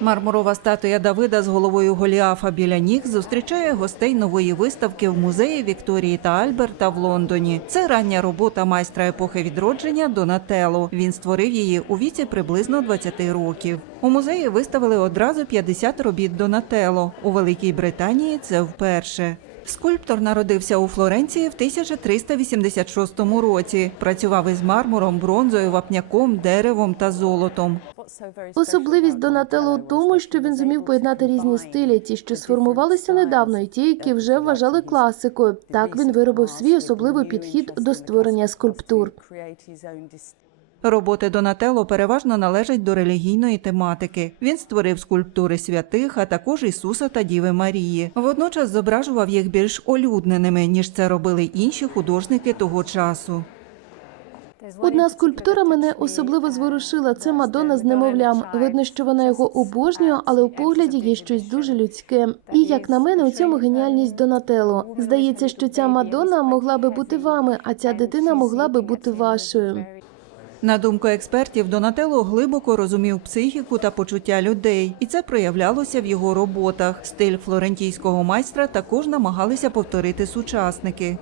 Мармурова статуя Давида з головою Голіафа біля ніг зустрічає гостей нової виставки в музеї Вікторії та Альберта в Лондоні. Це рання робота майстра епохи відродження Донателло. Він створив її у віці приблизно 20 років. У музеї виставили одразу 50 робіт Донателло. У Великій Британії це вперше. Скульптор народився у Флоренції в 1386 році. Працював із мармуром, бронзою, вапняком, деревом та золотом. Особливість Донателло у тому, що він зумів поєднати різні стилі, ті, що сформувалися недавно, і ті, які вже вважали класикою. Так він виробив свій особливий підхід до створення скульптур. Роботи Донателло переважно належать до релігійної тематики. Він створив скульптури святих, а також Ісуса та Діви Марії. Водночас зображував їх більш олюдненими, ніж це робили інші художники того часу. Одна скульптура мене особливо зворушила. Це Мадонна з немовлям. Видно, що вона його обожнює, але у погляді є щось дуже людське. І як на мене, у цьому геніальність Донателло. Здається, що ця Мадонна могла би бути вами, а ця дитина могла би бути вашою. На думку експертів, Донателло глибоко розумів психіку та почуття людей, і це проявлялося в його роботах. Стиль флорентійського майстра також намагалися повторити сучасники.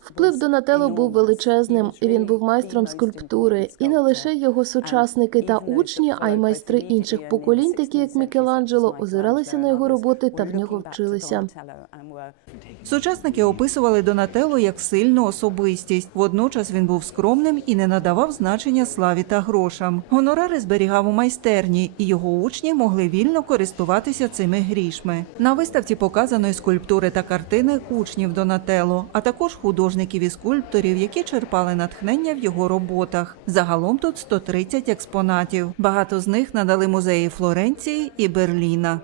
Вплив Донателло був величезним. Він був майстром скульптури, і не лише його сучасники та учні, а й майстри інших поколінь, такі як Мікеланджело, озиралися на його роботи та в нього вчилися. Сучасники описували Донателло як сильну особистість. Водночас він був скромним і не надавав значення славі та грошам. Гонорари зберігав у майстерні, і його учні могли вільно користуватися цими грішми. На виставці показано скульптури та картини учнів Донателло, а також художників і скульпторів, які черпали натхнення в його роботах. Загалом тут 130 експонатів. Багато з них надали музеї Флоренції і Берліна.